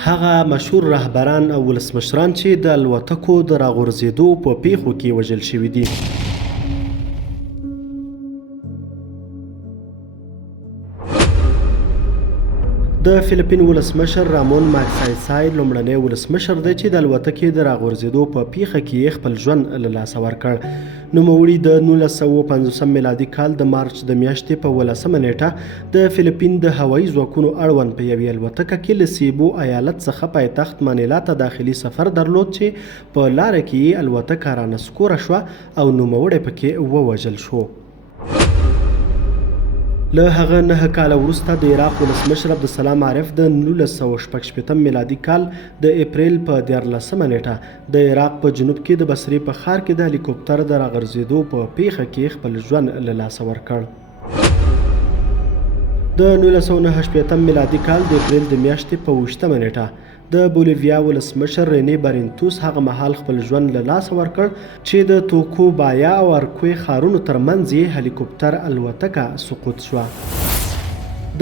هغه مشهور رهبران او ولسمشران چې د الوتکو د راغورځېدو په پیښو کې وژل شوي دي. د فلیپین ولسمشر رامون ماګسایسای لومړنی ولسمشر دی چې د الوتکې د راغورځېدو په پیښه کې خپل ژوند له لاسه ورکړ. نوموړي د 1950 میلادي کال د مارچ د میاشتې په 18 نیټه د فلیپین د هوایي ځواکونو اړوند په یوې الوتکه کې له سیبو ایالت څخه پایتخت منیلا ته داخلي سفر درلود چې په لاره کې یې الوتکه رانسکوره شوه او نوموړی پکې ووژل شو. له هغه 9 کاله وروسته د عراق ولسمشر عبدالسلام عارف د 1966 میلادي کال د اپریل په 14 نیټه د عراق په جنوب کې د بصرې په ښار کې د هلیکوپټر د راغورځېدو په پیښه کې خپل ژوند له لاسه ورکړ. د 1989 میلادي کال د اپریل د میاشتې په 20 نیټه د بولیویا ولسمشر رینې بارینتوس هغه مهال خپل ژوند له لاسه ورکړ چې د توکو بایا او ارکوی ښارونو ترمنځ یې هلیکوپټر الوتکه سقوط شوه.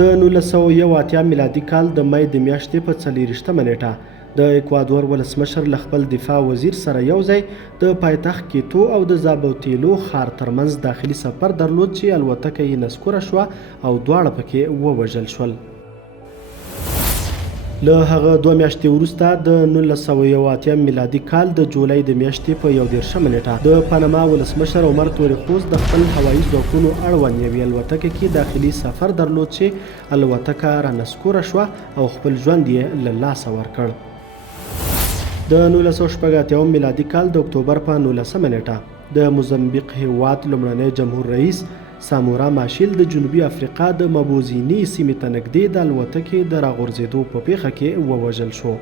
د 1981 میلادي کال د می د میاشتې په 24 نیټه د اکوادور ولسمشر له خپل دفاع وزیر سره یوځای د پایتخت کیتو او د زابوتیلو ښار ترمنځ داخلي سفر درلود چې الوتکه یې نسکوره شوه او دواړه پکې ووژل شول. له هغه 2 میاشتې وروسته د 1981 میلادي کال د جولای د میاشتې په 11 نیټه د پاناما ولسمشر عمر توریخوس د خپل هوایي ځواکونو اړوند یوې الوتکه کې داخلي سفر درلود چې الوتکه رانسکوره شوه او خپل ژوند یې له لاسه ورکړ. د 1980 میلادي کال د اکتوبر په 19 نیټه د موزمبیق هیواد لومړنی جمهور رئیس سامورا ماشیل د جنوبي افریقا د مبوزیني سیمې ته نږدې د الوتکې د راغورځېدو په پیښه کې ووژل شو.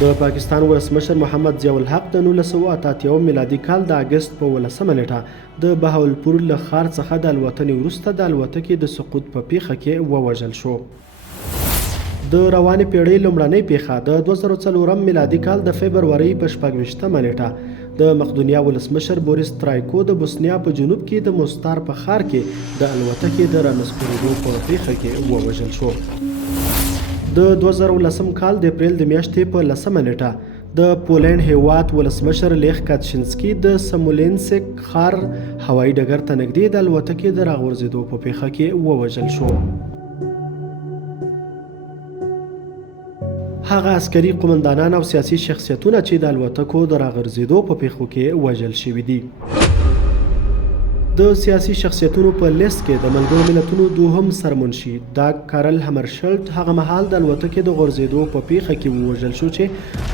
د پاکستان ولسمشر محمد ضیاء الحق د 1988 میلادي کال د اګست په 18 نیټه د بهاولپور له ښار څخه د الوتنې وروسته د الوتکې د سقوط په پیښه کې ووژل شو. د روانې پیړۍ لومړنۍ پیښه د 2004 میلادي کال د فبرورۍ په 26 نیټه د مقدونیا ولسمشر بوریس ترایکو د بوسنیا په جنوب کې د موستار په ښار کې د الوتکې د رانسکورېدو په پیښه کې ووژل شو. د 2010 کال د اپریل د میاشتې په 10 نیټه د پولینډ هیواد ولسمشر لیخ کاتشینسکي د سمولینسک ښار هوایي ډګر ته نږدې د الوتکې د راغورځېدو په پیښه کې ووژل شو. هغه عسکري قومندانان او سیاسي شخصیتونه چې د الوتکو د راغورځېدو په پیښو کې وژل شوي دي. د سیاسي شخصیتونو په لیست کې د ملګرو ملتونو دوهم سرمنشي داګ کارل همرشلټ هغه مهال د الوتکې د غورځېدو په پیښه کې ووژل شو چې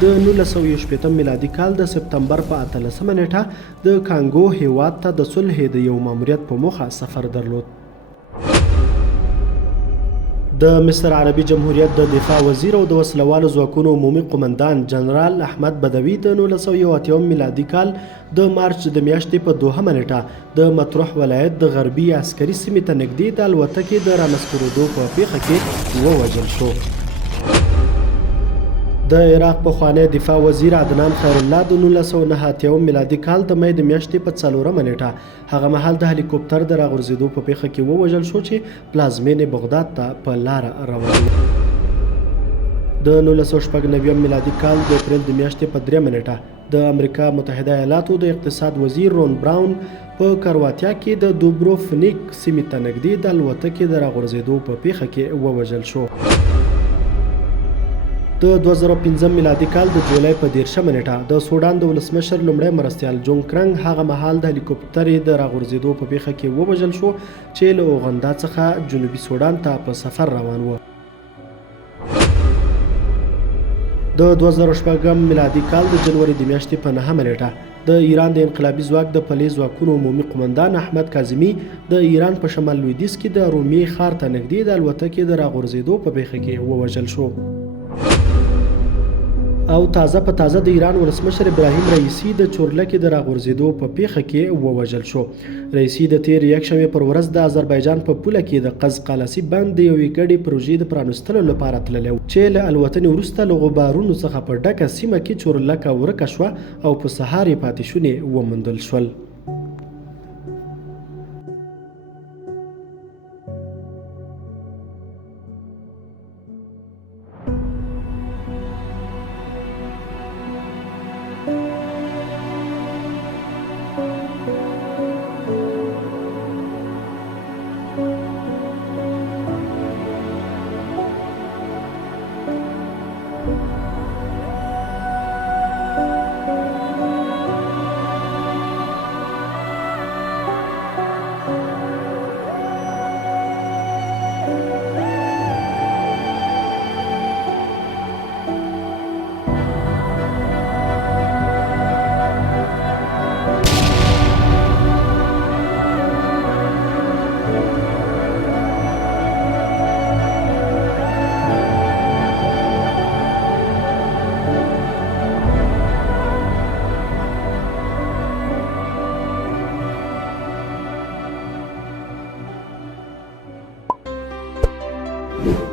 د 1916 میلادي کال د سپتمبر په 18 نیټه د کانګو هیواد ته د صلح د یو ماموریت په موخه سفر درلود. د مصر عربي جمهوریت د دفاع وزیر او د وسلوالو ځواکونو عمومي قومندان جنرال احمد بدوي د 1980 میلادي کال د مارچ د میاشتې په 2 نیټه د مطروح ولایت د غربي عسکري سیمې ته نږدې د الوتکې د رانسکورېدو په پیښه کې ووژل شو. د عراق پخوانی دفاع وزیر عدنان خیر الله د 1989 میلادي کال د می د میاشتې په 4 نیټه هغه مهال د هلیکوپټر د راغورځېدو په پیښه کې ووژل شو چې پلازمینې بغداد ته په لاره روان و. د 1990 میلادي کال د اپریل د میاشتې په 3 نیټه د امریکا متحده ایالاتو د اقتصاد وزیر رون براون په کرواتیا کې د دوبروفنیک سیمې ته نږدې د الوتکې د راغورځېدو په پیښه کې ووژل شو. د 2015 میلادي کال د جولای په 13 نیټه د سودان د ولسمشر لومړی مرستیال جون کرنګ هغه مهال د هلیکوپټر د راغورځېدو په پیښه کې ووژل شو چې له اوغندا څخه جنوبي سودان ته په سفر روان و. د 2014 میلادي کال د جنوري د میاشتې په 9 نیټه د ایران د انقلابي ځواک د پلي ځواکونو عمومي قومندان احمد کاظمي د ایران په شمال لویدیځ کې د رومي ښار ته نږدې د الوتکې د راغورځېدو په پیښه کې ووژل شو. او تازه په تازه د ایران ولسمشر ابراهیم رئیسی د چورلکې د راغورځېدو په پیښه کې ووژل شو. رئیسی د تیر یکشنبې پر ورځ د آذربایجان په پوله کې د قزقالاسي بند د یوې ګډې پروژې د پرانستلو لپاره تللی و چې له الوتنې وروسته له غبارونو څخه په ډکه سیمه کې چورلکه ورکه شوه او په سهار یې پاتې شونې وموندل شول. کړ.